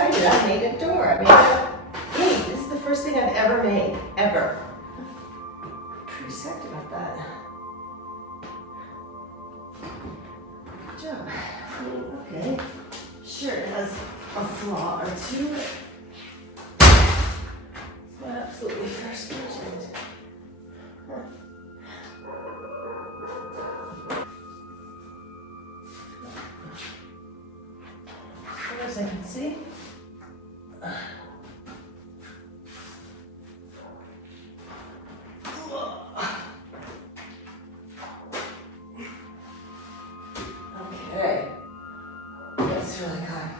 excited. I made a door. I made a gate. This is the first thing I've ever made, ever. I'm pretty psyched about that. Good job. Okay. Sure, it has a flaw or two. It's not absolutely first mentioned. As I can see. Okay, that's really good.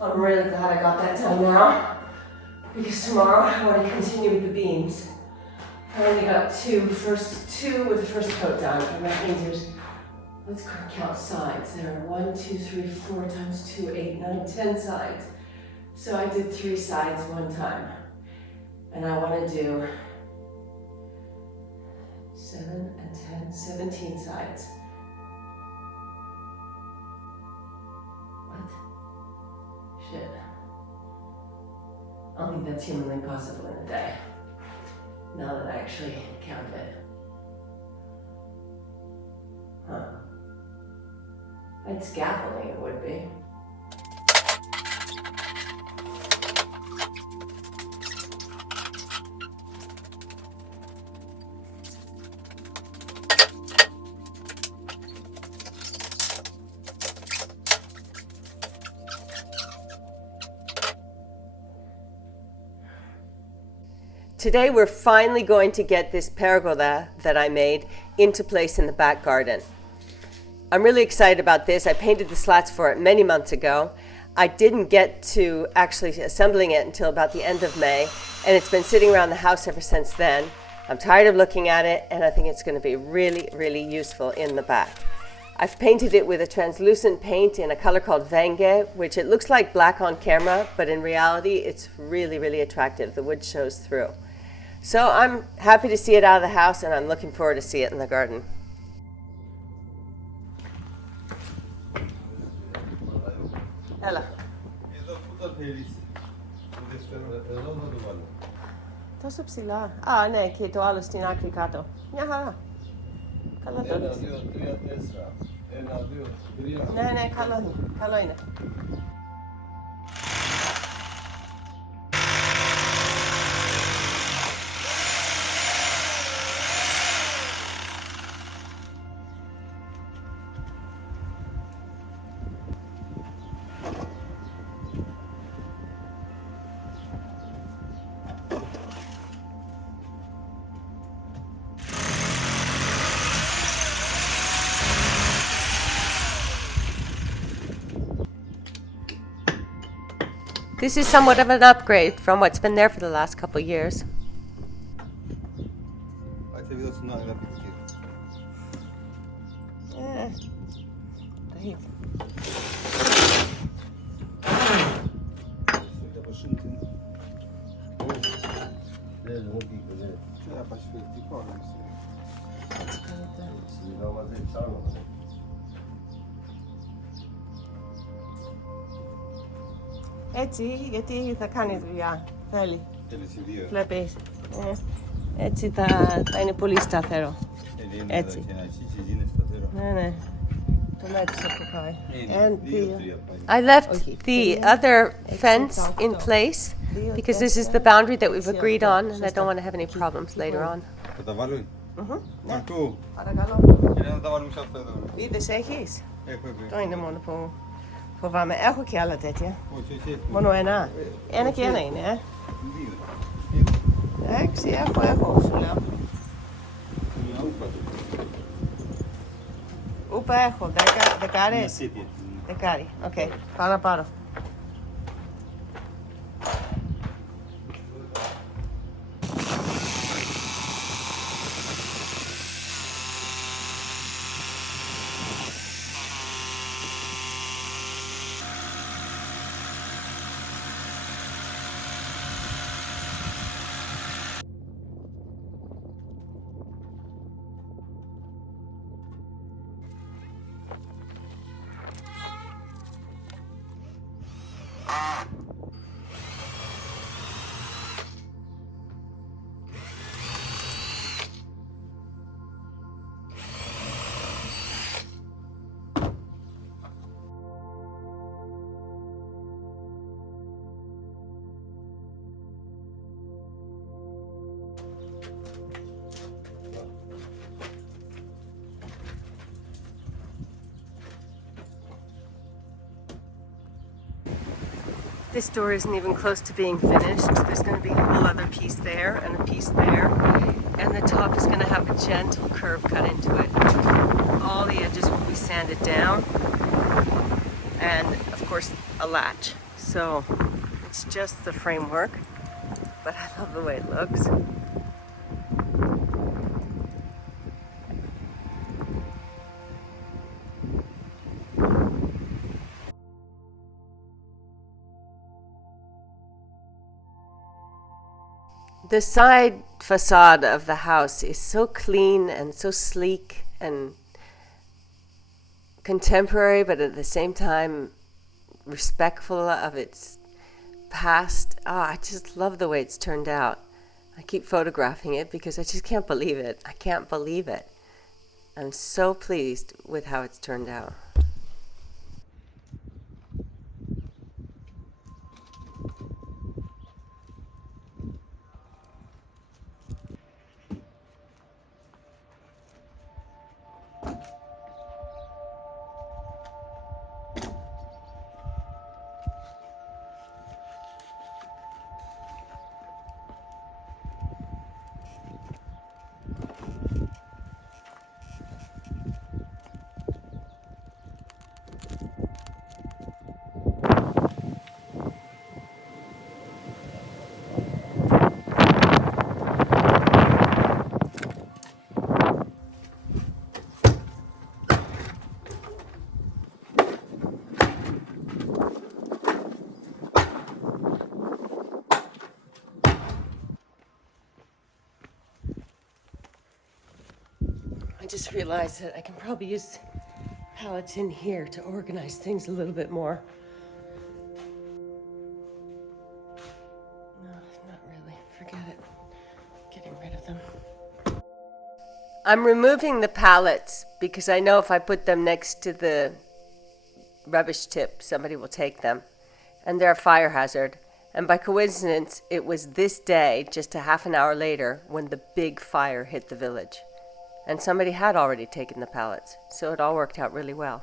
I'm really glad I got that done now, because tomorrow I want to continue with the beams. I only got two with the first coat done, and that means there's, let's count sides. There are 1, 2, 3, 4 times 2, 8, 9, 10 sides. So I did 3 sides one time. And I want to do 7 and 10, 17 sides. What? Shit. I don't think that's humanly possible in a day. Now that I actually count it. Huh. I'd scaffolding it would be. Today we're finally going to get this pergola that I made into place in the back garden. I'm really excited about this. I painted the slats for it many months ago. I didn't get to actually assembling it until about the end of May, and it's been sitting around the house ever since then. I'm tired of looking at it, and I think it's going to be really, really useful in the back. I've painted it with a translucent paint in a color called Vange, which it looks like black on camera, but in reality it's really, really attractive. The wood shows through. So I'm happy to see it out of the house, and I'm looking forward to see it in the garden. Hello. Τόσο ψηλά. Α, ναι, και το άλλο στην άκρη κάτω. Μια χαρά. Καλά το λες. 1, 2, 3, 4. 1, 2, 3. Ναι, ναι, καλό είναι. This is somewhat of an upgrade from what's been there for the last couple of years. Έτσι, γιατί θα κάνει δουλειά. Θέλει. Βλέπεις. Έτσι θα είναι πολύ σταθερό. Έτσι. Ναι, ναι. Το μέτρησα που πάει. I left the other fence in place because this is the boundary that we've agreed on, and I don't want to have any problems later on. Θα τα βάλω. Μαρκού. Παρακαλώ. Για να τα βάλουμε σε αυτό εδώ. Είδες έχεις. Έχω. Το είναι μόνο που φοβάμαι. Έχω και άλλα τέτοια. Όχι. Μόνο ένα. Ένα και ένα είναι, Εντάξει, έχω, σου λέω. Ούπα έχω, δεκάρες. Δεκάρι, οκ. Πάω να πάρω. This door isn't even close to being finished. There's going to be a whole other piece there and a piece there. And the top is going to have a gentle curve cut into it. All the edges will be sanded down. And of course, a latch. So it's just the framework, but I love the way it looks. The side facade of the house is so clean and so sleek and contemporary, but at the same time respectful of its past. I just love the way it's turned out. I keep photographing it because I just can't believe it. I can't believe it. I'm so pleased with how it's turned out. I just realized that I can probably use pallets in here to organize things a little bit more. No, not really. Forget it. Getting rid of them. I'm removing the pallets because I know if I put them next to the rubbish tip, somebody will take them. And they're a fire hazard. And by coincidence, it was this day, just a half an hour later, when the big fire hit the village. And somebody had already taken the pallets, so it all worked out really well.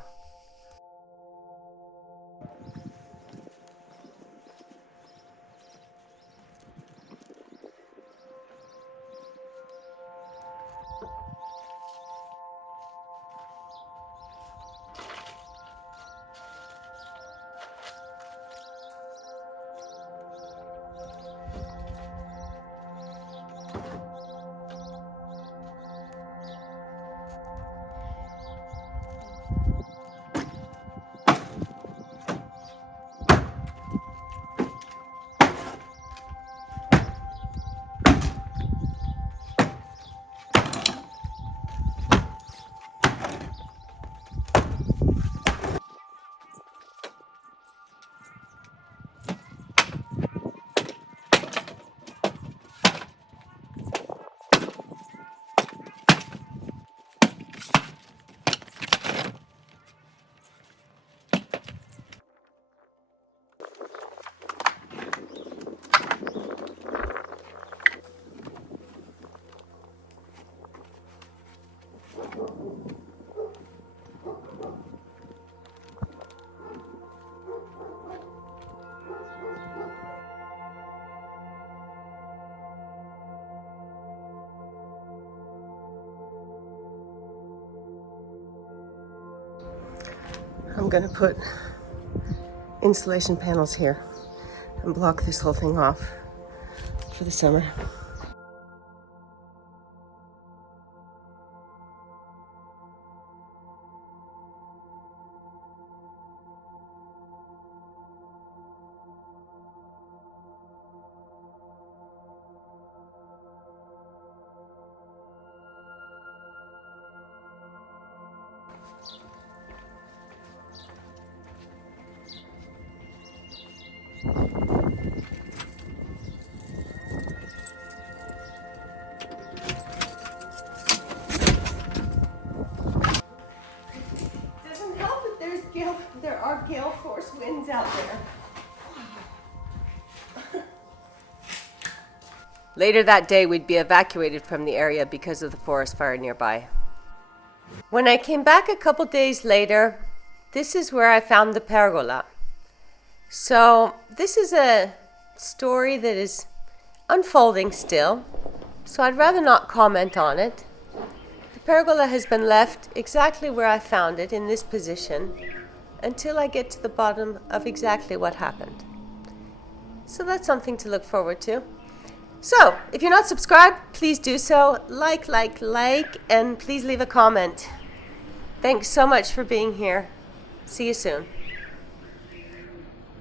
I'm going to put insulation panels here and block this whole thing off for the summer. There are gale force winds out there. Later that day, we'd be evacuated from the area because of the forest fire nearby. When I came back a couple days later, this is where I found the pergola. So this is a story that is unfolding still, so I'd rather not comment on it. The pergola has been left exactly where I found it, in this position, until I get to the bottom of exactly what happened. So that's something to look forward to. So, if you're not subscribed, please do so. Like, and please leave a comment. Thanks so much for being here. See you soon.